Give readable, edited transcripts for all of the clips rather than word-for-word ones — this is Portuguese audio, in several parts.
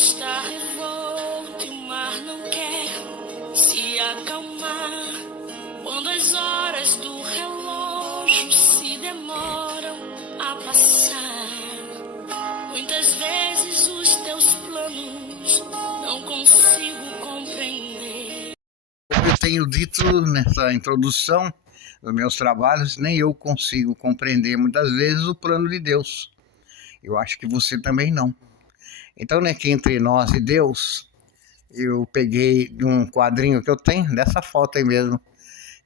está revolto e o mar não quer se acalmar. Quando as horas do relógio se demoram a passar, muitas vezes os teus planos não consigo compreender. Eu tenho dito nessa introdução dos meus trabalhos, nem eu consigo compreender muitas vezes o plano de Deus. Eu acho que você também não. Então, né, que entre nós e Deus, eu peguei de um quadrinho que eu tenho, dessa foto aí mesmo,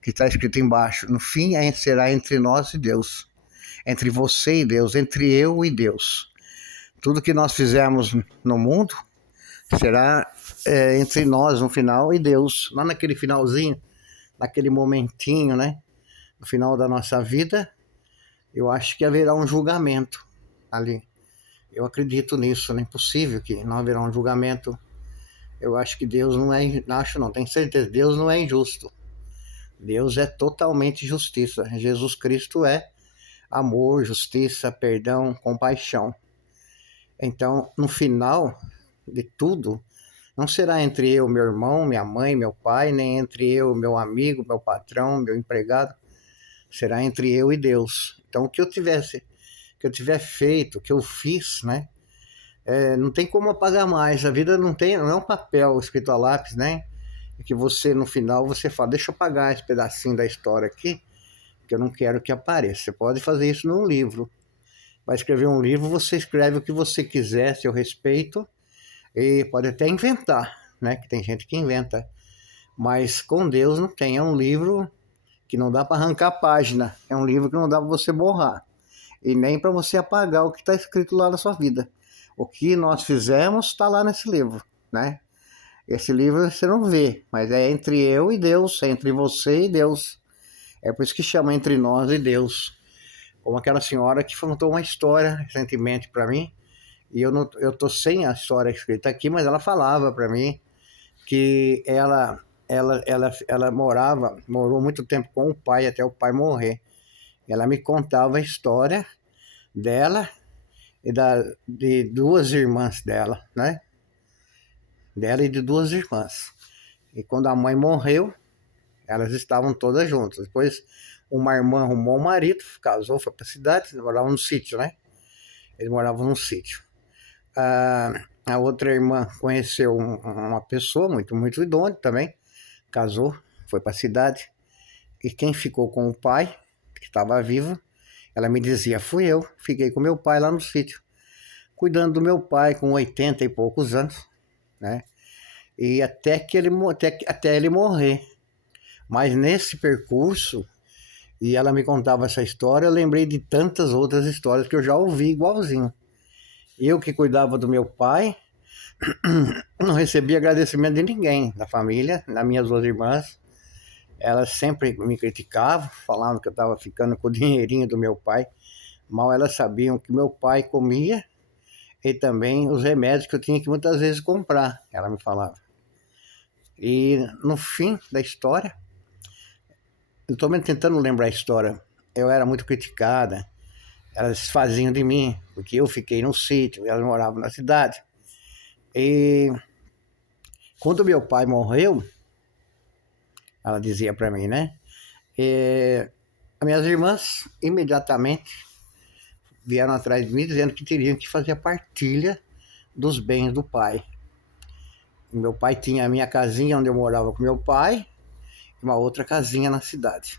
que está escrito embaixo: no fim será entre nós e Deus, entre você e Deus, entre eu e Deus. Tudo que nós fizermos no mundo será entre nós no final e Deus. Lá naquele finalzinho, naquele momentinho, né, no final da nossa vida, eu acho que haverá um julgamento ali. Eu acredito nisso, não é possível que não haverá um julgamento. Eu acho que Deus não é, acho não, tenho certeza, Deus não é injusto. Deus é totalmente justiça. Jesus Cristo é amor, justiça, perdão, compaixão. Então, no final de tudo, não será entre eu, meu irmão, minha mãe, meu pai, nem entre eu, meu amigo, meu patrão, meu empregado. Será entre eu e Deus. Então, o que eu tiver feito, o que eu fiz, né? Não tem como apagar mais. A vida não é um papel escrito a lápis, né? Que você, no final, você fala: deixa eu apagar esse pedacinho da história aqui, que eu não quero que apareça. Você pode fazer isso num livro. Vai escrever um livro, você escreve o que você quiser, seu respeito, e pode até inventar, né? Que tem gente que inventa. Mas com Deus não tem. É um livro que não dá para arrancar a página. É um livro que não dá para você borrar. E nem para você apagar o que está escrito lá na sua vida. O que nós fizemos está lá nesse livro, né? Esse livro você não vê, mas é entre eu e Deus, é entre você e Deus. É por isso que chama Entre Nós e Deus. Como aquela senhora que contou uma história recentemente para mim, e eu tô sem a história escrita aqui, mas ela falava para mim que ela morou muito tempo com o pai, até o pai morrer. Ela me contava a história dela e de duas irmãs dela, né? Dela e de duas irmãs. E quando a mãe morreu, elas estavam todas juntas. Depois, uma irmã arrumou um marido, casou, foi para a cidade, eles moravam no sítio, né? Eles moravam num sítio. A outra irmã conheceu uma pessoa muito idônea também, casou, foi para a cidade. E quem ficou com o pai, que estava vivo, ela me dizia: fui eu, fiquei com meu pai lá no sítio, cuidando do meu pai com 80 e poucos anos, né? E até ele morrer. Mas nesse percurso, e ela me contava essa história, eu lembrei de tantas outras histórias que eu já ouvi igualzinho. Eu que cuidava do meu pai, não recebi agradecimento de ninguém, da família, das minhas duas irmãs. Elas sempre me criticavam, falavam que eu estava ficando com o dinheirinho do meu pai. Mal elas sabiam que meu pai comia e também os remédios que eu tinha que muitas vezes comprar, ela me falava. E no fim da história, eu estou tentando lembrar a história, eu era muito criticada, elas faziam de mim, porque eu fiquei no sítio, elas moravam na cidade. E quando meu pai morreu, ela dizia para mim, né? As minhas irmãs imediatamente vieram atrás de mim dizendo que teriam que fazer a partilha dos bens do pai. Meu pai tinha a minha casinha onde eu morava com meu pai e uma outra casinha na cidade.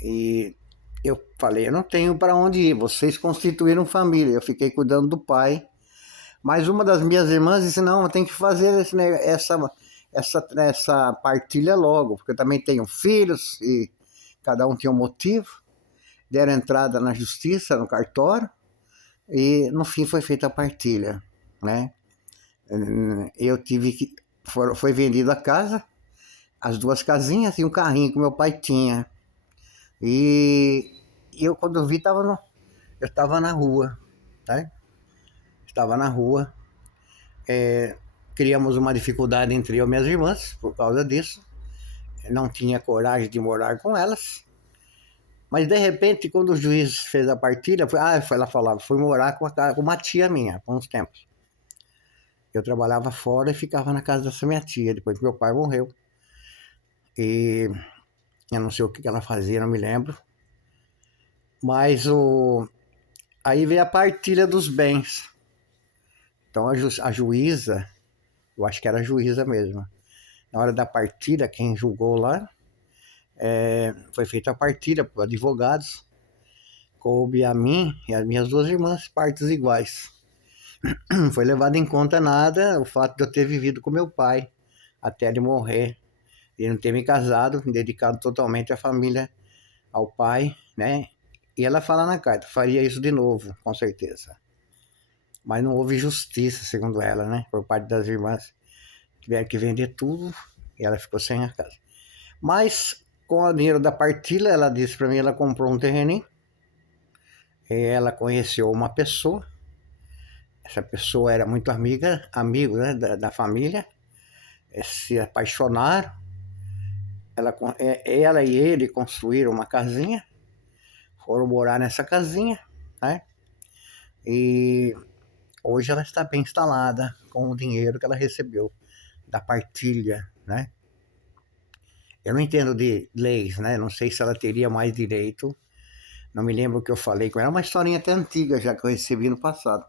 E eu falei: eu não tenho para onde ir, vocês constituíram família. Eu fiquei cuidando do pai. Mas uma das minhas irmãs disse: não, tem que fazer essa partilha logo, porque eu também tenho filhos e cada um tinha um motivo. Deram entrada na justiça, no cartório, e no fim foi feita a partilha, né? Eu tive que... Foi vendida a casa, as duas casinhas e um carrinho que meu pai tinha. E eu, quando eu vi, eu estava na rua, tá? Estava na rua. Criamos uma dificuldade entre eu e minhas irmãs por causa disso. Não tinha coragem de morar com elas. Mas de repente, quando o juiz fez a partilha, ela falava, fui morar com uma tia minha, com uns tempos. Eu trabalhava fora e ficava na casa dessa minha tia, depois que meu pai morreu. E eu não sei o que ela fazia, não me lembro. Mas aí veio a partilha dos bens. Então a juíza, eu acho que era a juíza mesmo, na hora da partilha, quem julgou lá, foi feita a partilha por advogados, coube a mim e as minhas duas irmãs partes iguais. Não foi levado em conta nada o fato de eu ter vivido com meu pai até ele morrer, e não ter me casado, me dedicado totalmente à família, ao pai, né? E ela fala na carta, faria isso de novo, com certeza. Mas não houve justiça, segundo ela, né? Por parte das irmãs. Tiveram que vender tudo e ela ficou sem a casa. Mas, com o dinheiro da partilha, ela disse para mim, ela comprou um terreninho. E ela conheceu uma pessoa. Essa pessoa era muito amigo, né, da família. Se apaixonaram. Ela e ele construíram uma casinha. Foram morar nessa casinha, né? E hoje ela está bem instalada com o dinheiro que ela recebeu da partilha, né? Eu não entendo de leis, né? Não sei se ela teria mais direito. Não me lembro o que eu falei com ela. É uma historinha até antiga já que eu recebi no passado.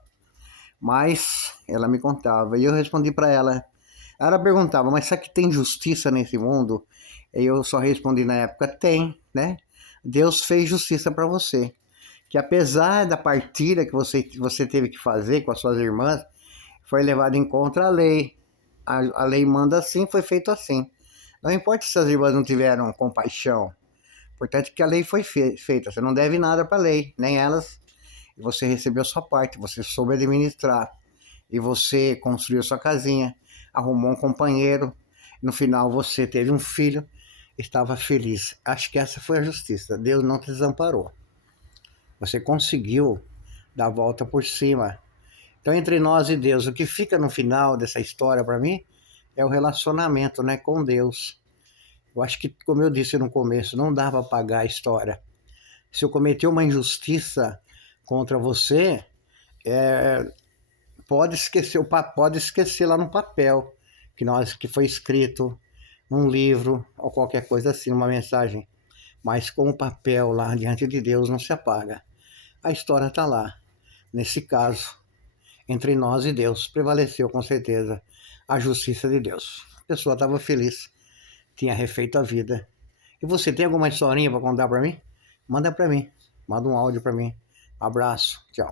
Mas ela me contava e eu respondi para ela. Ela perguntava, mas será que tem justiça nesse mundo? E eu só respondi na época, tem, né? Deus fez justiça para você. Que apesar da partilha que você teve que fazer com as suas irmãs, foi levado em conta a lei. A lei manda assim, foi feito assim. Não importa se as irmãs não tiveram compaixão. Importante que a lei foi feita. Você não deve nada para a lei, nem elas. E você recebeu a sua parte, você soube administrar. E você construiu sua casinha, arrumou um companheiro. No final você teve um filho, estava feliz. Acho que essa foi a justiça. Deus não te desamparou. Você conseguiu dar a volta por cima. Então, entre nós e Deus, o que fica no final dessa história para mim é o relacionamento, né, com Deus. Eu acho que, como eu disse no começo, não dá para pagar a história. Se eu cometer uma injustiça contra você, pode esquecer lá no papel que foi escrito num livro ou qualquer coisa assim, uma mensagem. Mas com o papel lá diante de Deus não se apaga. A história está lá. Nesse caso, entre nós e Deus, prevaleceu com certeza a justiça de Deus. A pessoa estava feliz, tinha refeito a vida. E você tem alguma historinha para contar para mim? Manda para mim, manda um áudio para mim. Abraço, tchau.